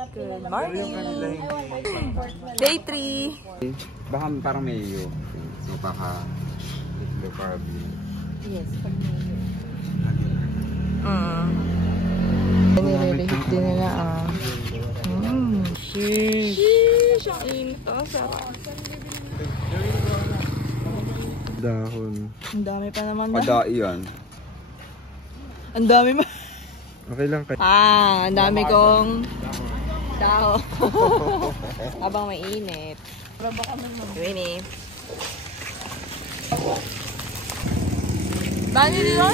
Good morning! Day 3! Baka parang mayo. So baka low carb. Yes, pag mayo. Nililihit din nila Sheesh! Ang init ang sarap. Dahon. Ang dami pa naman na. Padai yan. Ang dami pa. Okay lang kayo. Ang dami kong dahon. Habang mainit. Winnie. Bani dito.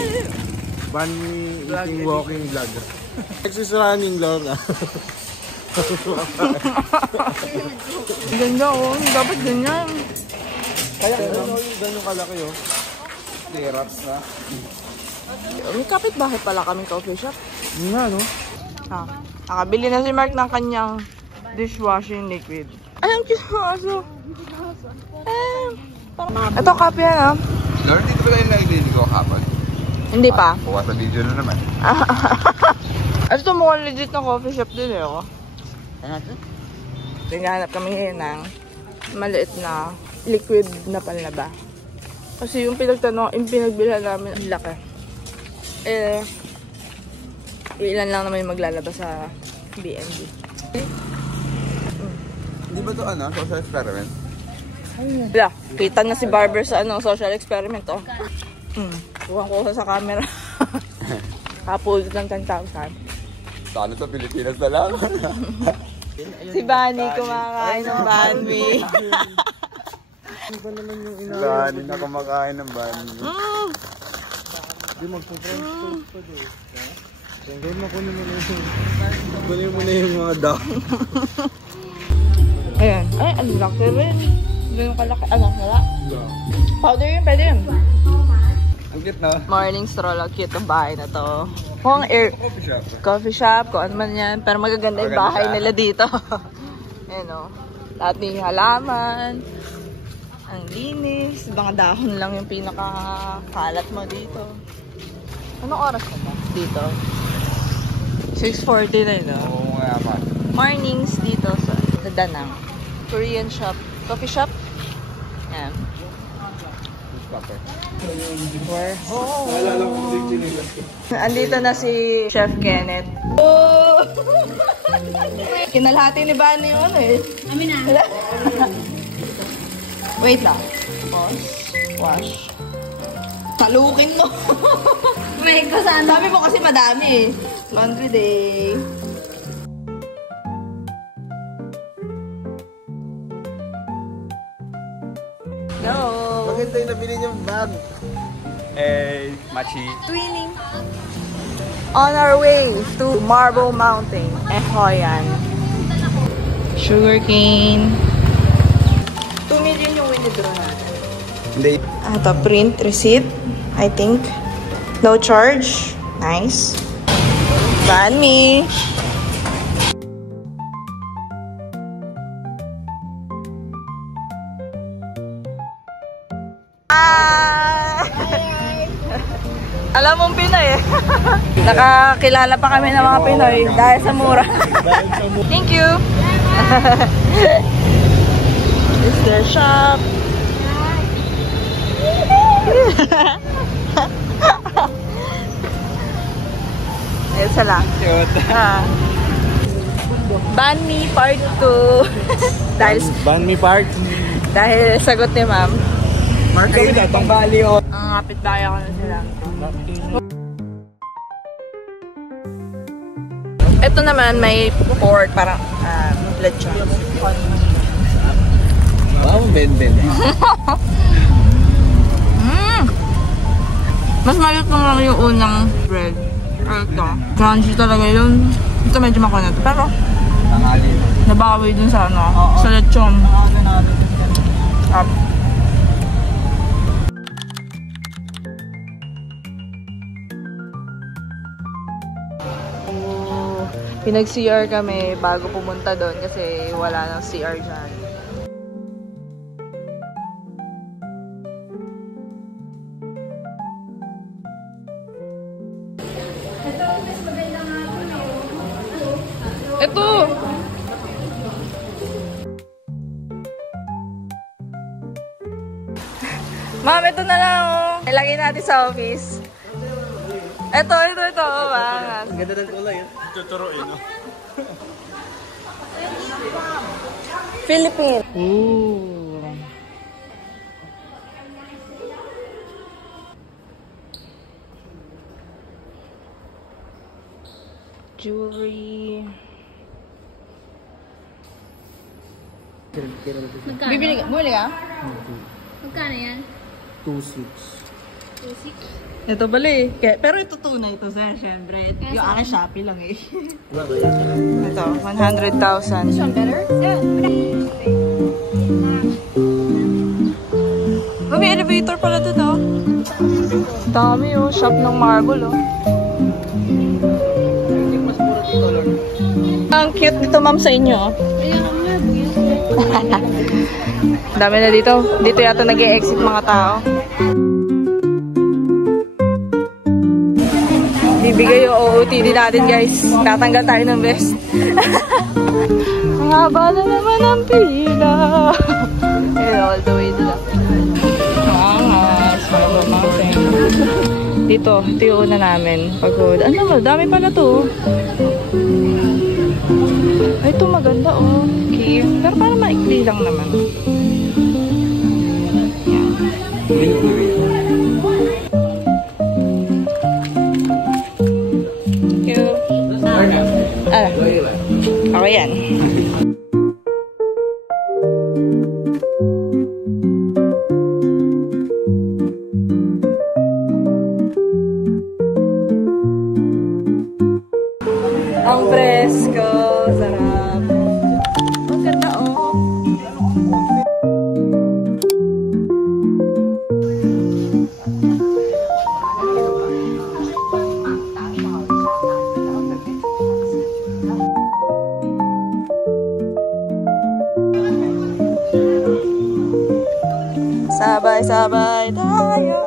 Bunny eating walking vlog. Texas running vlog. Ganda dapat ganyan. Kaya gano'n kalaki oh. Terrace na. May kapit-bahay pala kaming coffee shop. Nga no? Nakabili na si Mark ng kanyang dishwashing liquid. Ay, ang cute mo aso. Ito, kape yan Lord, dito ba tayo nagliligo kapag? Hindi pa. Bukas sa video na naman. Ito mukhang legit na coffee shop din ako. Tinghanap kami ngayon ng maliit na liquid na panlaba. Kasi yung pinagbilhan namin ang laki. Ilan lang naman yung maglalaba sa BNB. Hindi ba ito social experiment? Wala, kita na si Barber sa social experiment Huwag ko sa camera. Kapulot ng 10,000. Sana sa Pilipinas na lang. Si Bunny kumakain ng banmi. Ano ba naman yung Bunny na kumakain ng banmi? Hindi magpo-french toast pa doon. Hanggang makunin mo na yung... Kunin mo na yung mga dahon. Ayan. Ay, ang laki rin. Ganun kalaki. Wala? Powder yun, pwede yun. Ang cute na. Morning stroll. Ang cute ang bahay na to. Mukhang coffee shop, kung ano man yan. Pero magaganda yung bahay nila dito. Ayan o. Lahat ng halaman. Ang linis. Mga dahon lang yung pinakakalat mo dito. Anong oras na ba? Dito? 6:40 na yun. Oo nga pa. Mornings dito sa Danang. Korean shop. Coffee shop. Ayan. We're home. Andito na si Chef Kenneth. Oh! Kinalhati ni Bunny yun Amin na. Wait lang. Pause. Wash. Talukin mo. Wait ko sana. Sabi mo kasi madami Laundry day. Go! Maganda yung nabili niyong bag. Hey, Machi. Twinning. On our way to Marble Mountain, Ehoyan. Sugarcane. 2 million yung withdraw natin. Hindi. Ito, print receipt, I think. No charge. Nice. Ban me. Alam mong Pinoy Nakakilala pa kami ng mga Pinoy dahil sa mura. Thank you. This is their shop. Isa lang. Ban me part 2. Ban me part. Dahil sagot ni ma'am. Mark kami datang bali o. Ang kapit-bahay ako na sila. Ito naman may pork, parang lechon. Wow, ben-ben. Mas mayot lang yung unang bread. Ito. Crunchy talaga yun. Ito medyo makunat. Pero nabawi dun sa sa lechon. Pinag-CR kami bago pumunta doon kasi wala nang CR dyan. Ito! Ma'am, ito na lang oh. Ilagay natin sa office. Ito. Oh, bangas. Ganda ng kulay eh. Tuturuin no? Philippine. Ooh. Jewelry. Magkano? Bumili ka? Magkano yan? 2.6. 2.6? Ito pala eh. Pero ito tunay ito, sir, syempre. Yung aking Shopee lang eh. Ito, 100,000. This one better? Yeah. May elevator pala dun oh. Dami oh, shop ng marble oh. Ang cute dito ma'am sa inyo oh. Dami na dito. Dito yata nag-e-exit mga tao. Bibigay yung OOTD natin guys. Tatanggal tayo ng vest. Ang haba na naman ang pila. All the way dito. Dito, ito yung una namin. Pagod. Ano naman, dami pala to. Ay, ito maganda oh. Okay. Pero parang maikli lang naman. Yan. Thank you. Ako yan. Ang presko, sarap. Ang ganda oh. Sabay-sabay tayo.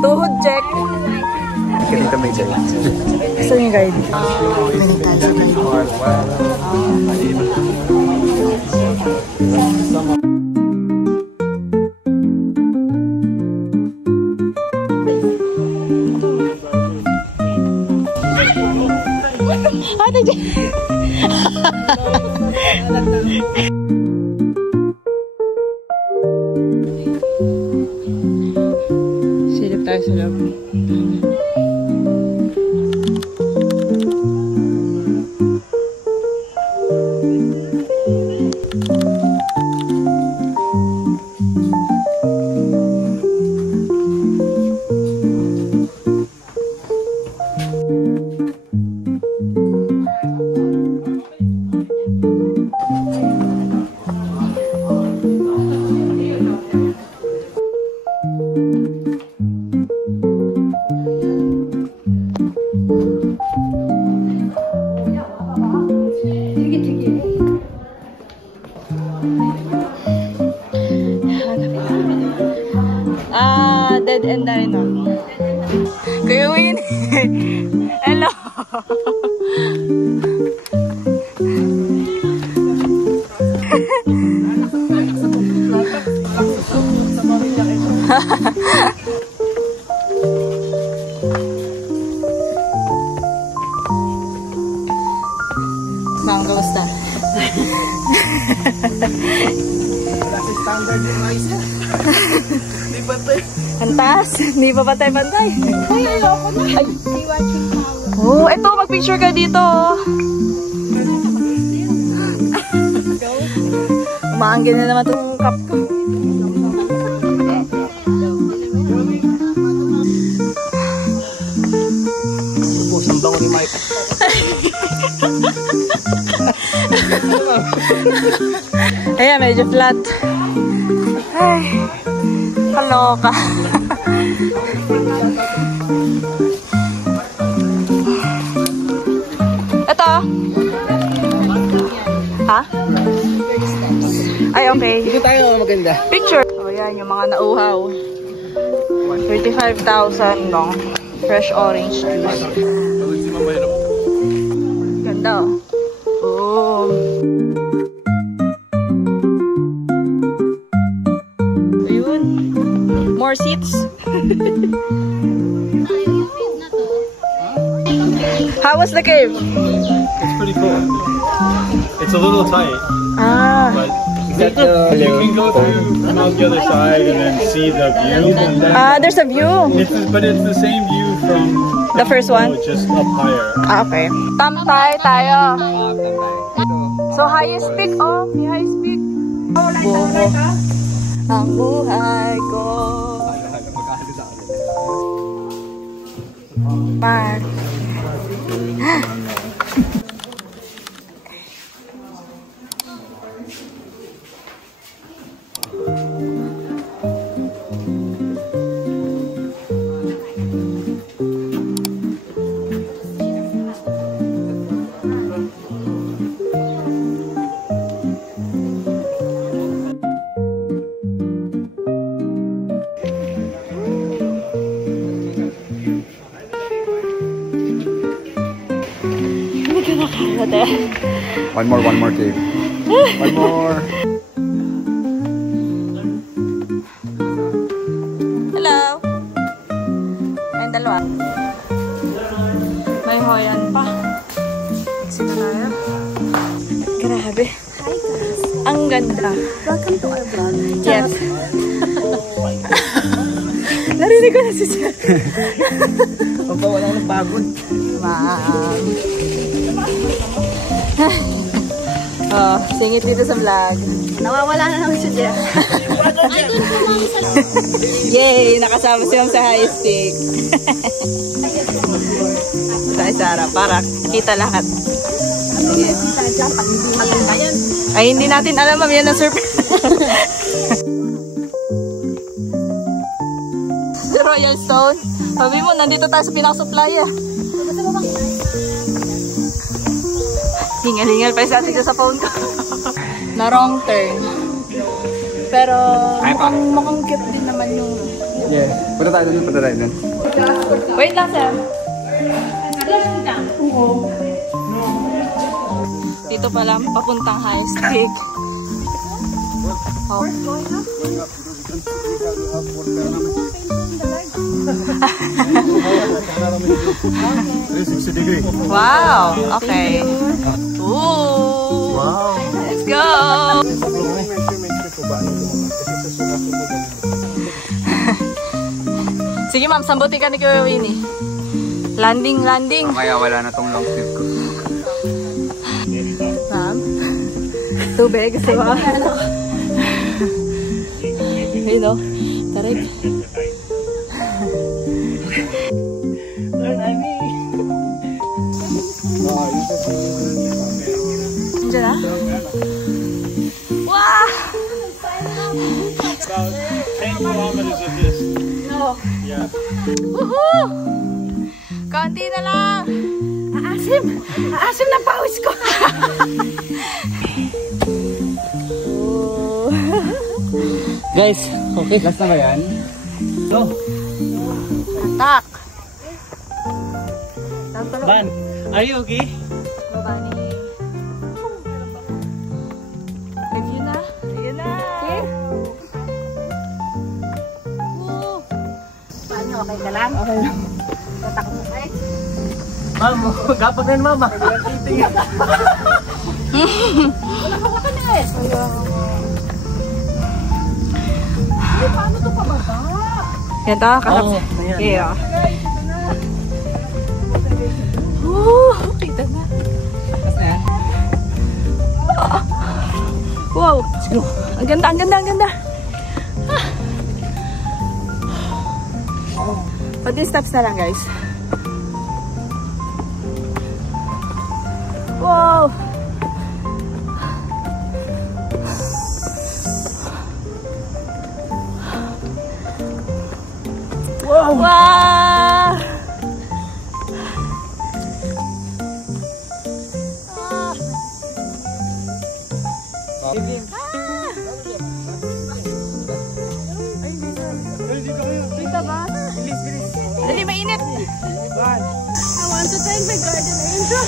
Tuhod check. Ganito may guide. Gusto niyo guide? Ate Jen! Silip tayo sa loob. Dead end na rin ako. Kuya Win! Hello! Bang, kamusta? Standard yung rice. Hindi pantay. Ang taas. Hindi pa pantay-pantay. Ay, ayoko na. Ay, watching power. Oh, eto, mag-picture ka dito. Umaangkin na naman itong cup ko. Pusang bango ni Mike. Ayan, medyo flat. Ay, kaloka. Ito. Ha? Ay, okay. Dito tayo maganda. Picture. O, yan, yung mga nauhaw. 35,000 no? Fresh orange juice. Ganda, oh. Oh. was the cave? It's pretty cool. It's a little tight, Ah. but you can go through and out the other side and then see the view. Ah, there's a view. But it's the same view from The first one? just up higher. Ah, okay. Tampay tayo. So, highest peak, oh. May highest peak. Buho. Ang buhay ko. Park. One more cave. One more. Hello. May dalawa. May hoyan pa. Sino tayo? Grabe. Ang ganda. Welcome to our vlog. Yes. Narinig ko na si Sir. Wala nang bagod. Ma'am. Oh, singit dito sa vlog. Nawawala na naman si Jeff. Yay! Nakasama si Ma'am sa high stick. Tayo Sara, para kita lahat. Sige. Ay, hindi natin alam, Ma'am. Yan ang surprise. The Royal Stone. Sabi mo, nandito tayo sa pinaka-supply ah. Hingal-hingal pa sa atin sa phone ko. Na wrong turn. Pero mukhang cute din naman yung... Yeah. Punta tayo dun. Wait lang, sir. Dito pala, papuntang high stick. Oh. Wow! Okay. Ooh! Wow. Let's go! Sige ma'am, sambuti ka ni Kuya Winnie. Landing. Kaya wala na tong long sleeve ko. Ma'am? Tubig, gusto ba? Ayun o. Tarig. Nandiyan na? Wow! About 10 kilometers of this. No. Yeah. Woohoo! Konti na lang. Aasim! Aasim na pawis ko! Guys, okay. Last na ba yan? Go. Atak! Ban, are you okay? Babani. Ayun na. Okay. Woo! Paano? Okay ka lang? Okay lang. Tatakot mo kayo? Ma'am, gapag na yung mama. Wala ka na eh. Paano ito pababa? Yan to, kasap. Oo, ayan. Yeah. Woo! Kita na. Wow! Ang ganda, ang ganda, ang ganda. Pati steps na lang, guys. Wow! Wow! Wow! Dito ba? Dali, mainit! I want to try my garden angel.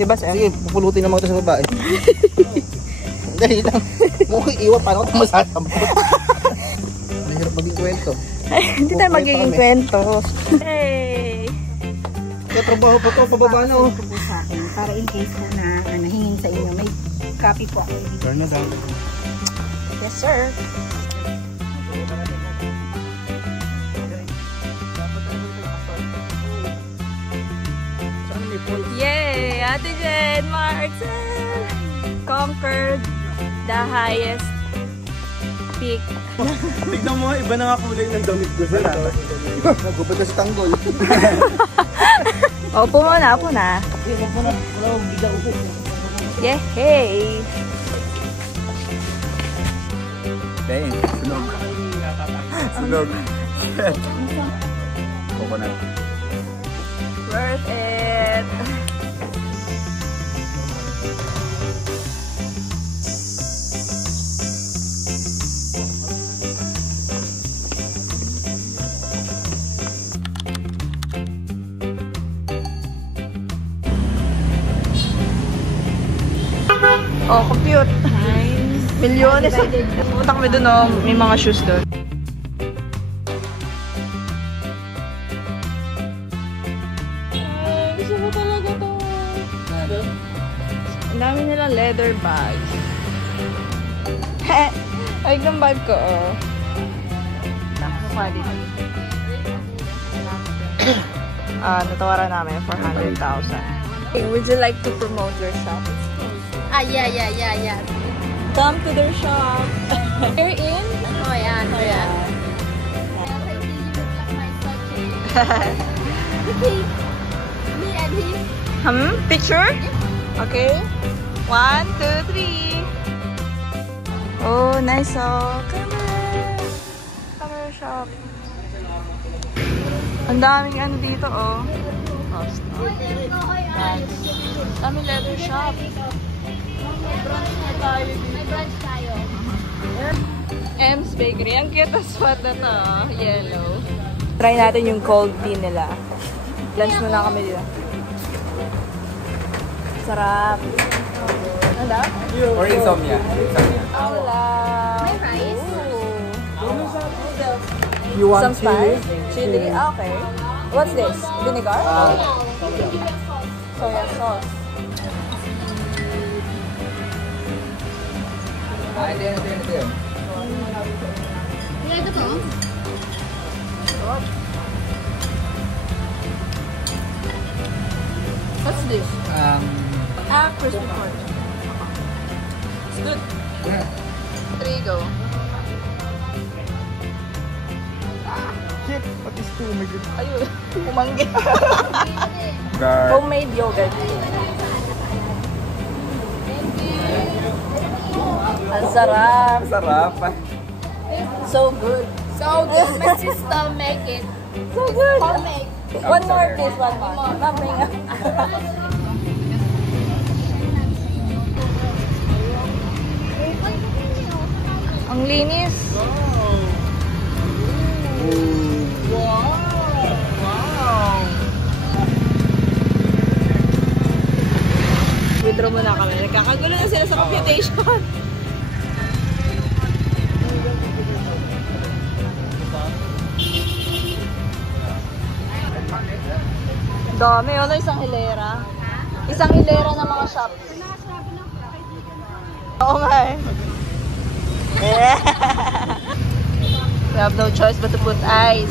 Diba, Sam? Sige, pupulutin naman ito sa babae. Dali lang. Mukhang iwan, paano ito masasampot? Mahirap maging kwento. Ay, hindi tayo magiging kwento. Hey! Kaya trabaho pa to, pababa na oh. Ito po sa akin, para in case po na hingin sa inyo, may copy po ako. Turn na daw. Yes, sir. Yay! Ate Jen Marcel conquered the highest peak. Tignan mo, iba na nga kulay ng damit ko sa lahat. Nagupad ka sa tanggol. Opo muna, opo na. Yay! Dahil, sunog. Sunog. Coconut. Worth it! Oh, compute. Nice. Milyones. Pumunta kami dun, oh. May mga shoes dun. Ay, gusto ko talaga to. Ang dami nilang leather bags. Ay, yung vibe ko, oh. Quality. Natawaran namin 400,000. Would you like to promote your shop? Yeah. Come to their shop. You're in? Oh, yeah. Me and him. Picture? Okay. 1, 2, 3. Oh, nice. Oh, camera shop. Ang daming ano dito, oh. Daming leather shop. May branch tayo. M's Bakery. Ang cute ang spot na to, oh. Yellow. Try natin yung cold tea nila. Lunch muna kami dito. Sarap. Ano? Or insomnia. Wala. May rice. You want Some spice? Chili? Okay. What's this? Vinegar? Soya sauce. Ito po. What's this? Crispy corn. It's good. There you go. Shit, what is two? My God. Ayun, umanggi. Homemade yogurt. Ang sarap. Sarap. So good. So good. My sister make it. So good. Homemade. One more please, one more. Nothing. Ang linis. Withdraw muna kami. Nagkakagulo na sila sa computation. Dami. Ano isang hilera? Isang hilera ng mga shops. Oo nga eh. We have no choice but to put ice.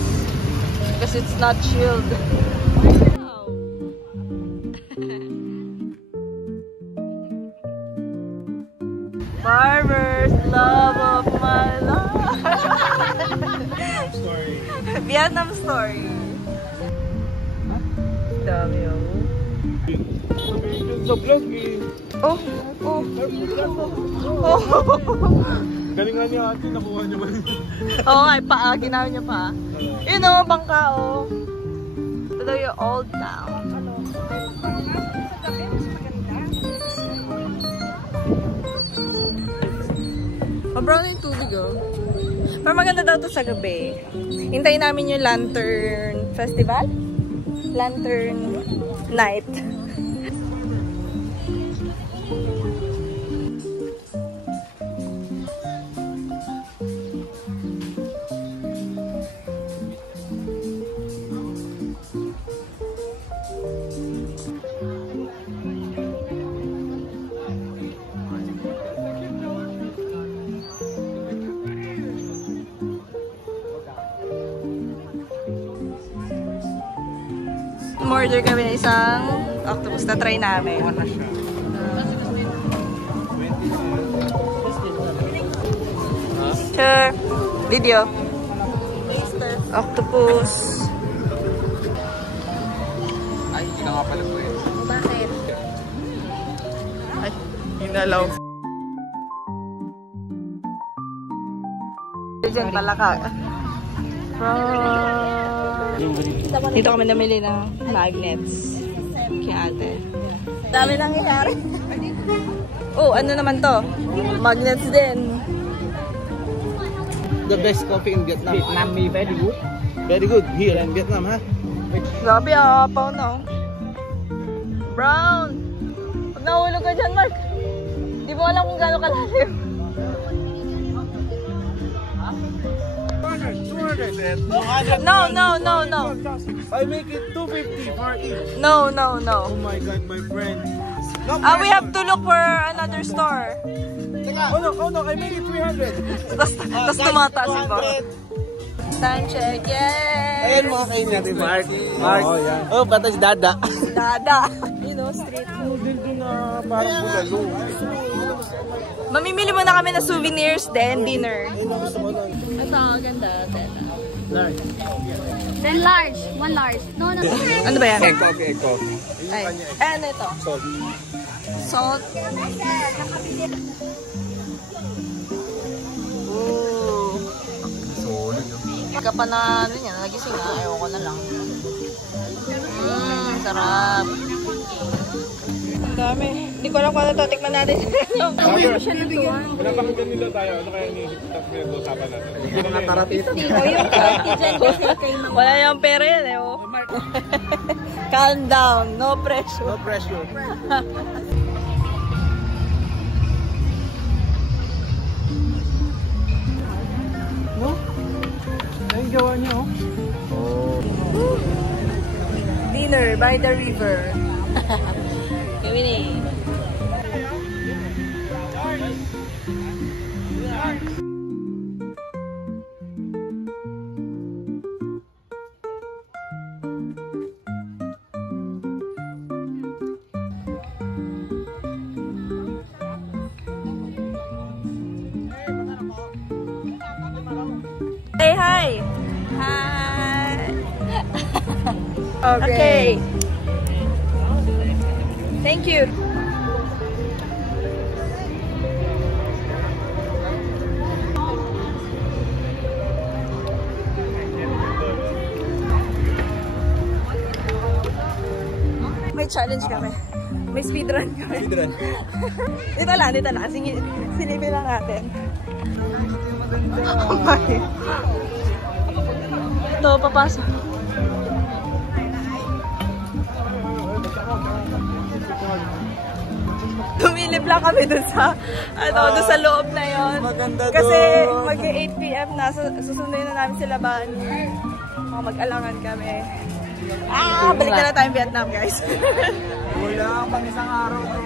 Because it's not chilled. Barbers, love of my life. Story. Vietnam story. Dami oh. Sa vlog eh. Oh. Galing nga niya ate, nakuha niya ba yun? Oo nga, paa. Ginawa niya pa. Yun o, bangka o. Ito daw yung old town. Brown yung tubig oh. Pero maganda daw to sa gabi. Hintayin namin yung Lantern Festival? Lantern night. Order kami ng isang octopus na try namin. Sure. Video. Octopus. Ay, hindi ka nga pala po eh. Bakit? Ay, inalaw. Diyan pala ka. Dito kami namili ng magnets. Kaya ate. Dami nangyayari. Oh, ano naman to? Magnets din. The best coffee in Vietnam. Vietnam, very good. Very good here in Vietnam, ha? Grabe, apaw na. Brown! Pag nahulog ka dyan, Mark. Di mo alam kung gano'ng kalalim. 200. No. I make it 250 for each. No. Oh my God, my friend. No, We have to look for another store. Oh no, I make it 300. Tapos tumataas yung bar. Time check, yay! Ayan mga kain natin, Mark. Oh, yan. Oh, patay si Dada. Dada. You know, street food. Dito na parang bulalo. Mamimili muna kami ng souvenirs, then dinner. Ito, ganda. Then large. One large. No. Ano ba yan? Egg coffee. Ay, ano ito? Salt. Salt. Ooh. Ka pa na ano yan, nagising na. Ayoko na lang. Sarap. Ang dami. Hindi ko alam kung ano ito. Tikman natin. Pinapakinggan nila tayo. Ano kaya ni-stop na yung usapan natin? Wala yung pera yan eh. Oh. Calm down. No pressure. No pressure. No? Ay, gawa niyo, oh. Dinner by the river. Kami ni. Say hi. Hi. Okay. Thank you. May challenge kami. May speedrun kami. Speedrun. Dito lang. Sige, silipin lang natin. Oh my. Ito, papasok. Tumilip lang kami dun sa, dun sa loob na yon. Maganda Kasi doon. mag-8 PM na, susunduin na namin sila ba? Mag-alangan kami. Balik na tayong Vietnam, guys. Wala pang isang araw to.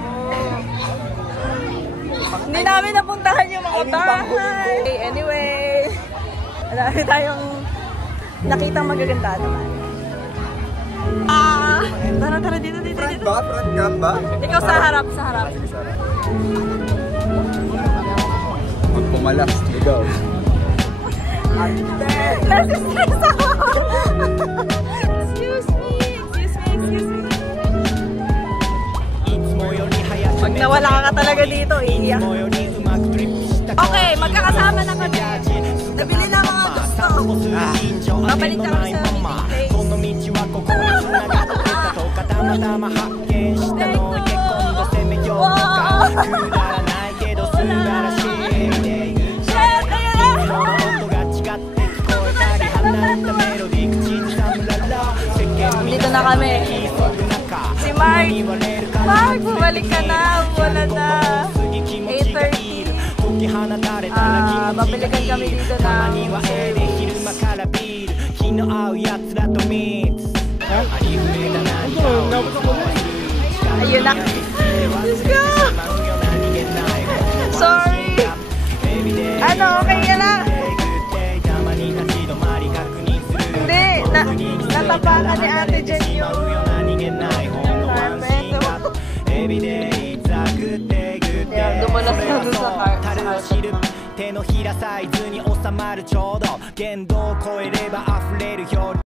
Hindi namin napuntahan yung mga bahay. Anyway, marami tayong nakitang magaganda naman. Tara, dito. Front cam ba? Ikaw sa harap. Magpumalas. Ikaw. Nasistress ako! Excuse me. Pag nawala ka talaga dito, iiyak. Okay, magkakasama na kami. Nabili na mga gusto. Babalik na kami sa meeting place. Dito na kami Mark, bumalik ka na. Wala na. 8:30. Babalikan kami dito na. Ayun na. Let's go! Sorry. Ano, okay ka lang? Hindi, natapakan ni Ate Jen yung dumulas na doon sa car. 手のひらサイズに収まるちょうど限度を超えれば溢れる表